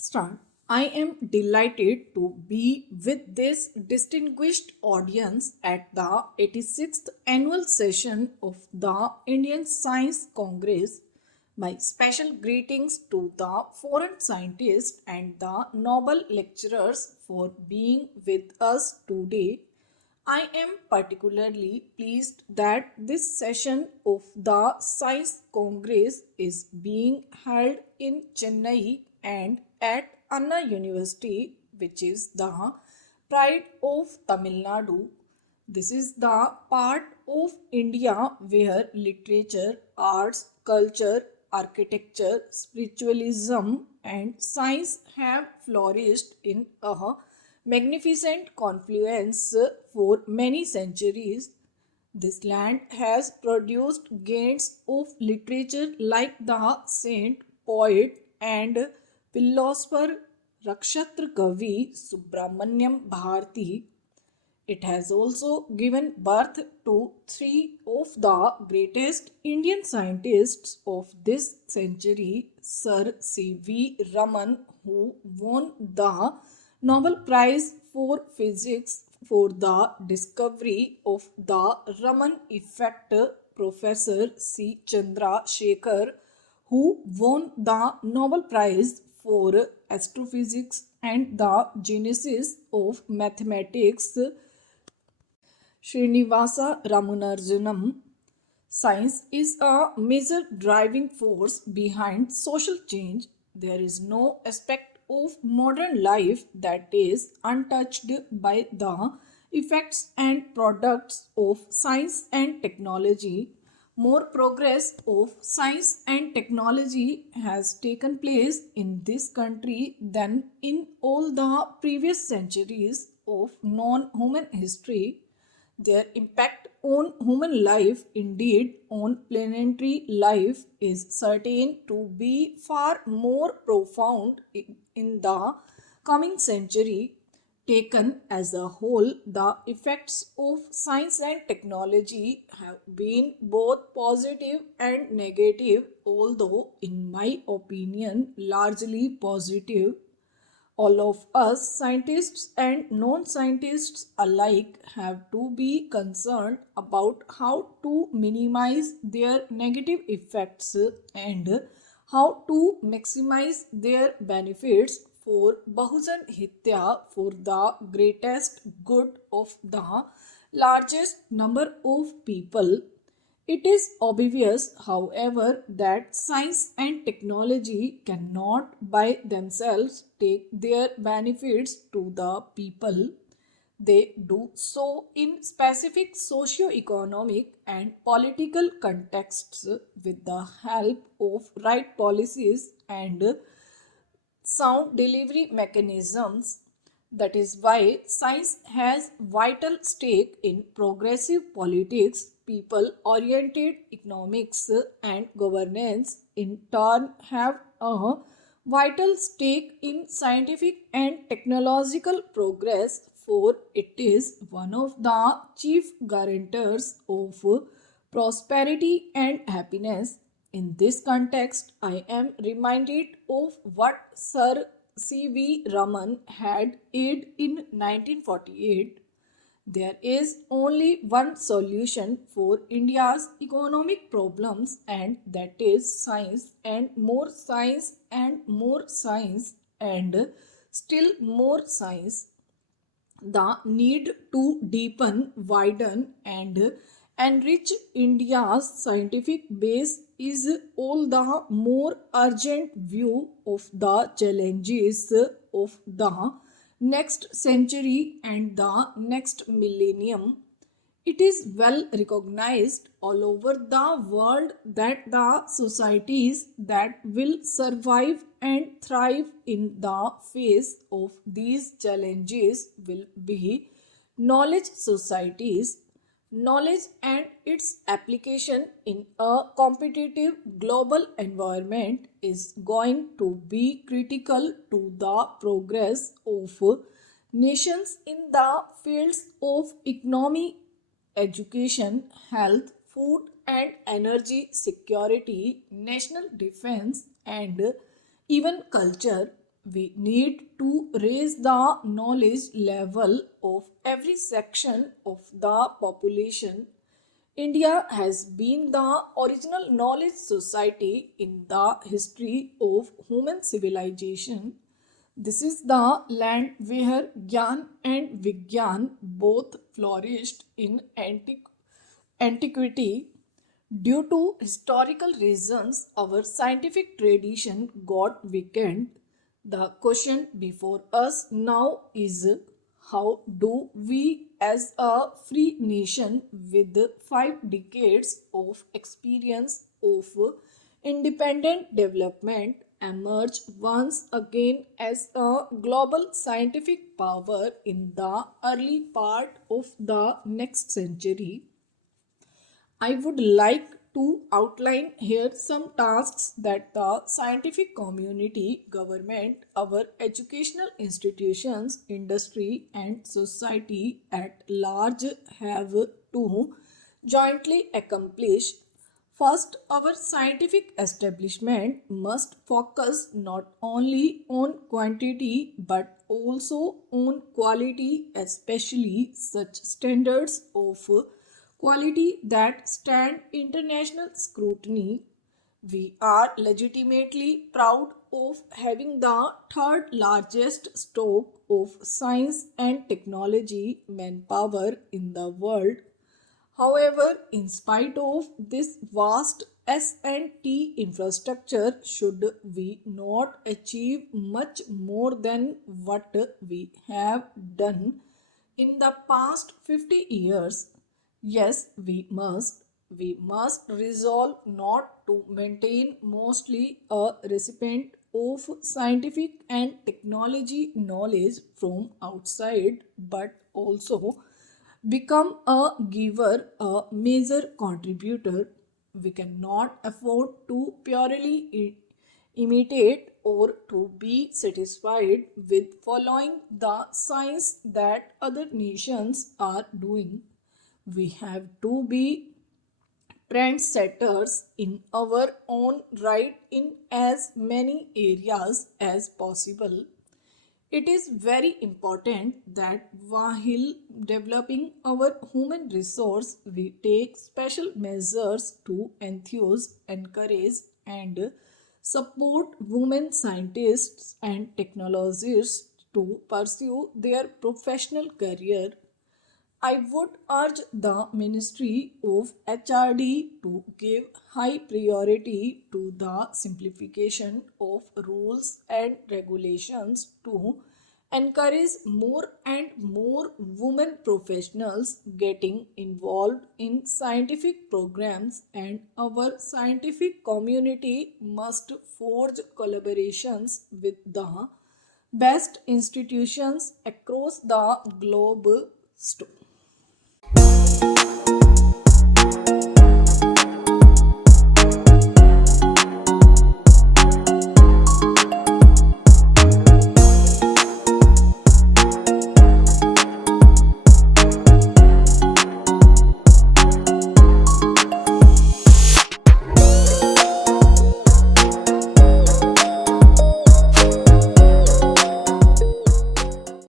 Start. I am delighted to be with this distinguished audience at the 86th annual session of the Indian Science Congress. My special greetings to the foreign scientists and the Nobel lecturers for being with us today. I am particularly pleased that this session of the Science Congress is being held in Chennai and at Anna University, which is the pride of Tamil Nadu. This is the part of India where literature, arts, culture, architecture, spiritualism, and science have flourished in a magnificent confluence for many centuries. This land has produced giants of literature like the saint, poet, and philosopher Rakshatra Kavi Subramanyam Bharati. It has also given birth to three of the greatest Indian scientists of this century, Sir C.V. Raman, who won the Nobel Prize for Physics for the discovery of the Raman effect, Professor C. Chandra Shekhar, who won the Nobel Prize for Astrophysics and the Genesis of Mathematics, Srinivasa Ramanurjanam. Science is a major driving force behind social change. There is no aspect of modern life that is untouched by the effects and products of science and technology. More progress of science and technology has taken place in this country than in all the previous centuries of non human history. Their impact on human life, indeed on planetary life, is certain to be far more profound in the coming century. Taken as a whole, the effects of science and technology have been both positive and negative, although, in my opinion, largely positive. All of us, scientists and non scientists alike, have to be concerned about how to minimize their negative effects and how to maximize their benefits for Bahujan Hitya, for the greatest good of the largest number of people. It is obvious, however, that science and technology cannot by themselves take their benefits to the people. They do so in specific socio-economic and political contexts with the help of right policies and sound delivery mechanisms. That is why science has vital stake in progressive politics, people oriented economics and governance in turn have a vital stake in scientific and technological progress, for it is one of the chief guarantors of prosperity and happiness. In this context, I am reminded of what Sir C.V. Raman had said in 1948. There is only one solution for India's economic problems, and that is science, and more science, and more science, and still more science. The need to deepen, widen, and enrich India's scientific base is all the more urgent view of the challenges of the next century and the next millennium. It is well recognized all over the world that the societies that will survive and thrive in the face of these challenges will be knowledge societies. Knowledge and its application in a competitive global environment is going to be critical to the progress of nations in the fields of economy, education, health, food and energy security, national defense, and even culture. We need to raise the knowledge level of every section of the population. India has been the original knowledge society in the history of human civilization. This is the land where Gyan and Vigyan both flourished in antiquity. Due to historical reasons, our scientific tradition got weakened. The question before us now is, how do we, as a free nation with 5 decades of experience of independent development, emerge once again as a global scientific power in the early part of the next century? I would like to outline here some tasks that the scientific community, government, our educational institutions, industry, and society at large have to jointly accomplish. First, our scientific establishment must focus not only on quantity but also on quality, especially such standards of quality that stand international scrutiny. We are legitimately proud of having the third largest stock of science and technology manpower in the world. However, in spite of this vast S&T infrastructure, should we not achieve much more than what we have done in the past 50 years? Yes, we must. We must resolve not to maintain mostly a recipient of scientific and technology knowledge from outside, but also become a giver, a major contributor. We cannot afford to purely imitate or to be satisfied with following the science that other nations are doing. We have to be trendsetters in our own right in as many areas as possible. It is very important that while developing our human resource, we take special measures to enthuse, encourage, and support women scientists and technologists to pursue their professional career. I would urge the Ministry of HRD to give high priority to the simplification of rules and regulations to encourage more and more women professionals getting involved in scientific programs, and our scientific community must forge collaborations with the best institutions across the globe.